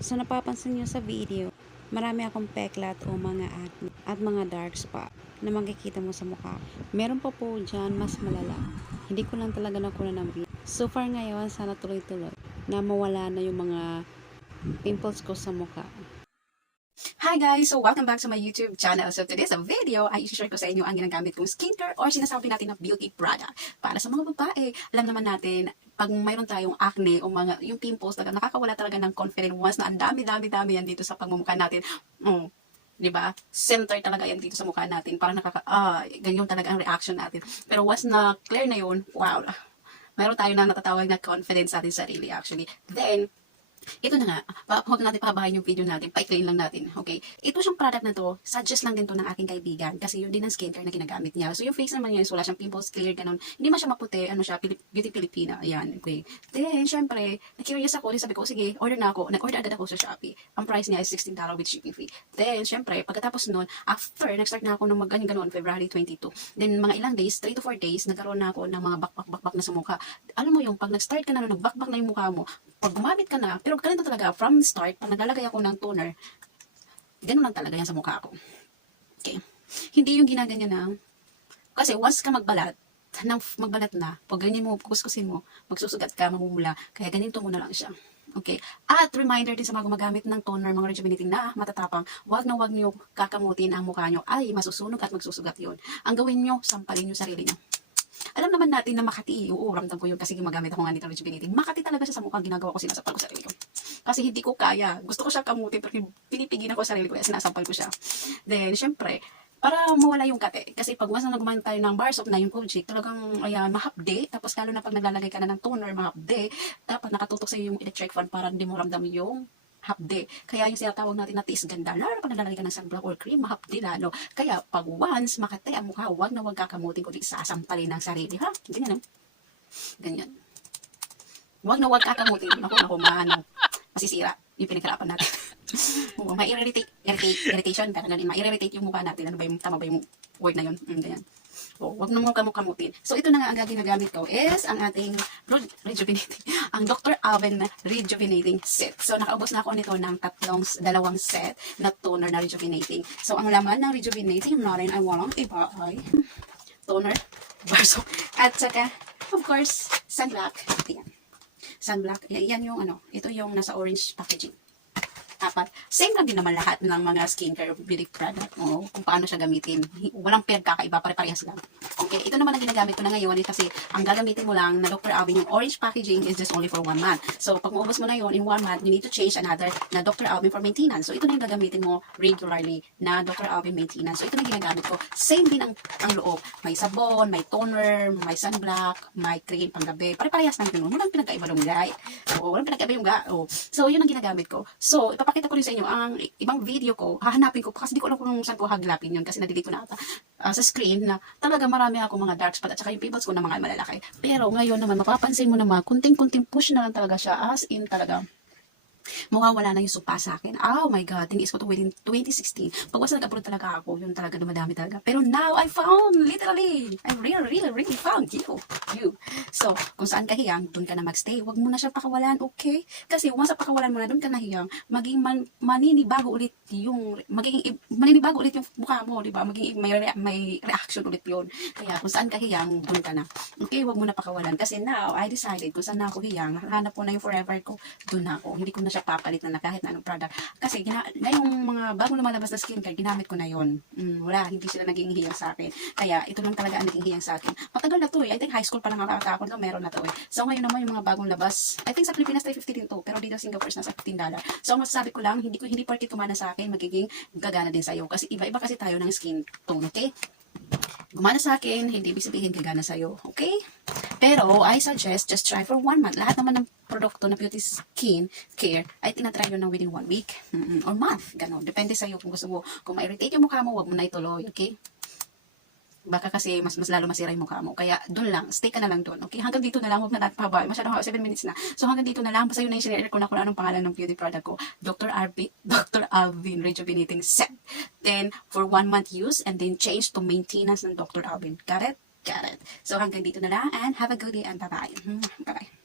So napapansin nyo sa video, marami akong peklat o mga acne at mga dark spot na makikita mo sa mukha. Meron pa po dyan mas malala. Hindi ko lang talaga nakuha ng video. So far ngayon, sana tuloy-tuloy na mawala na yung mga pimples ko sa mukha. Hi guys! So welcome back to my YouTube channel. So today's video ay i-share ko sa inyo ang ginagamit kong skincare or sinasabi natin na beauty product. Para sa mga babae, alam naman natin, pag mayroon tayong acne o mga yung pimples, nakakawala talaga ng confidence once na ang dami yan dito sa pagmumukha natin. Diba? Center talaga yan dito sa mukha natin. Parang ganyan talaga ang reaction natin. Pero once na clear na yun, wow! Mayroon tayo na natatawag na confidence sa ating sarili actually. Then, ito na nga, huwag natin pahabahin yung video natin, pa-explain lang natin, okay? Ito siyang product na to, suggest lang din to ng aking kaibigan, kasi yun din ang skincare na ginagamit niya. So yung face naman niya is wala siyang pimples, clear, ganun. Hindi man siya maputi, ano siya, Beauty Filipina, ayan, okay. Then, syempre, na-curious ako, sabi ko, sige, order na ako, nag-order agad ako sa Shopee. Ang price niya is $16 with shipping fee. Then, syempre, pagkatapos nun, after, nag-start na ako ng ganun, February 22. Then, mga ilang days, 3 to 4 days, nagkaroon na ako ng mga bakbak na sa mukha. Alam mo yung, pag nag-start ka na, nagbakbak na yung mukha mo, pag gumamit ka na, pero ganito talaga, from start, pag naglalagay ako ng toner, ganun lang talaga yan sa mukha ko. Okay. Hindi yung ginaganyan na, kasi once ka magbalat na, pag ganyan mo, kuskusin mo, magsusugat ka, mamumula, kaya ganito mo na lang siya. Okay. At reminder din sa mga gumagamit ng toner, mga rejuvenating na matatapang, wag niyo kakamutin ang mukha nyo, ay masusunog at magsusugat yon. Ang gawin nyo, sampalin nyo sarili nyo. Alam naman natin na Makati, ramdam ko yun kasi gumagamit ako nga nito rejuvenating. Makati talaga siya sa mukha, ginagawa ko, sinasapal ko sarili ko. Kasi hindi ko kaya. Gusto ko siya kamutin pero pinipigilan ko sarili ko kaya sinasampal ko siya. Then, syempre, para mawala yung kate. Kasi pag once na nagumamit tayo ng bar soap na yung Kojic, talagang ayan, mahapde. Tapos lalo na pag naglalagay ka na ng toner, mahapde. Dapat nakatutok sa yung electric fan para hindi mo ramdam yung hapde. Kaya yung sinatawag natin na tiis ganda, lalo pag naglalagay ka ng sunblock or cream, mahapde lalo. Kaya pag once makate ang mukha, wag na wag kakamutin kundi sasampalin ng sarili, ha? Ganyan, ganyan. Wag na wag kakamutin. Ako, masisira yung pinaghirapan natin. May irritation, parang ganun, ma-irritate yung mukha natin. Ano ba yung, tama ba yung word na yun? Ganyan. Wag na mo kamutin. So, ito na nga ang ginagamit ko is ang ating rejuvenating, ang Dr. Alban Rejuvenating Set. So, nakaubos na ako nito ng dalawang set na toner na rejuvenating. So, ang laman ng rejuvenating natin ay walang iba ay toner, bar soap, at saka, of course, sunblock. Ayan. Sunblock. Yan yung ito yung nasa orange packaging. Apat. Same lang din naman lahat ng mga skincare beauty product mo, kung paano siya gamitin. Walang pagkakaiba, pare-parehas lang. Okay, ito naman ang ginagamit ko na ngayon kasi ang gagamitin mo lang na Dr. Alban, yung orange packaging is just only for 1 month. So, pag maubos mo na yun in 1 month, you need to change another na Dr. Alban for maintenance. So, ito na yung gagamitin mo regularly na Dr. Alban maintenance. So, ito na yung ginagamit ko. Same din ang loob. May sabon, may toner, may sunblock, may cream panggabi. Pare-parehas lang din. Walang pinagkaiba yung guy. Walang pinagkaiba yung ga. So, yun ang ginagamit ko. So, ipapakita ko rin sa inyo ang ibang video ko. Hahanapin ko kasi di ko alam kung saan ko haglapin yun kasi na-delete ko na ata sa screen na talaga marami ako mga dark spot at saka yung pimples ko na mga malalaki. Pero ngayon naman, mapapansin mo naman, kunting-kunting push na lang talaga siya as in talaga. Mawawala na yung supa sa akin. Oh my God, tinis ko to within 2016. Pag once nag-upload talaga ako, yun talaga dumadami talaga. Pero now, I found, literally, I really found you. So, kung saan ka hiyang, dun ka na magstay. Huwag mo na siya pakawalan, okay? Kasi once pakawalan mo na, dun ka na hiyang, maninibago ulit yung mukha mo, di ba? May reaction ulit yun. Kaya kung saan ka hiyang, dun ka na. Okay, huwag mo na pakawalan. Kasi now, I decided kung saan na ako hiyang, hanap ko na yung forever ko, dun na ako. Hindi ko na siya papalit na kahit na anong product. Kasi ngayong mga bagong lumalabas na skincare, ginamit ko na yon. Hindi sila naging hiyang sa akin. Kaya ito lang talaga ang naging hiyang sa akin. Matagal na to eh. I think high school pa lang ako na meron na to eh. So ngayon naman yung mga bagong labas, I think sa Pilipinas 350 din to, pero dito sa Singapore nasa $15. So ang masasabi ko lang, hindi porket kumana sa akin, magiging gagana din sa'yo. Kasi iba-iba kasi tayo ng skin tone, okay? Gumana sa akin, hindi ibig sabihin gagana sa'yo, okay? Pero, I suggest, just try for 1 month. Lahat naman ng produkto na beauty skin care, ay tinatry yun na within 1 week or month. Ganon. Depende sa'yo kung gusto mo. Kung ma-irritate yung mukha mo, wag mo na ituloy, okay? Baka kasi mas lalo masira yung mukha mo. Kaya, dun lang. Stay ka na lang dun, okay? Hanggang dito na lang. Huwag na natin pahabay. Masyadong 7 minutes na. So, hanggang dito na lang. Basta yun na yung share ko na kung anong pangalan ng beauty product ko. Dr. Alban Rejuvenating Set. Then, for 1 month use, and then change to maintenance ng Dr. Alban. Got it? Got it. So, hanggang dito na lang, and have a good day, and bye-bye. Bye-bye.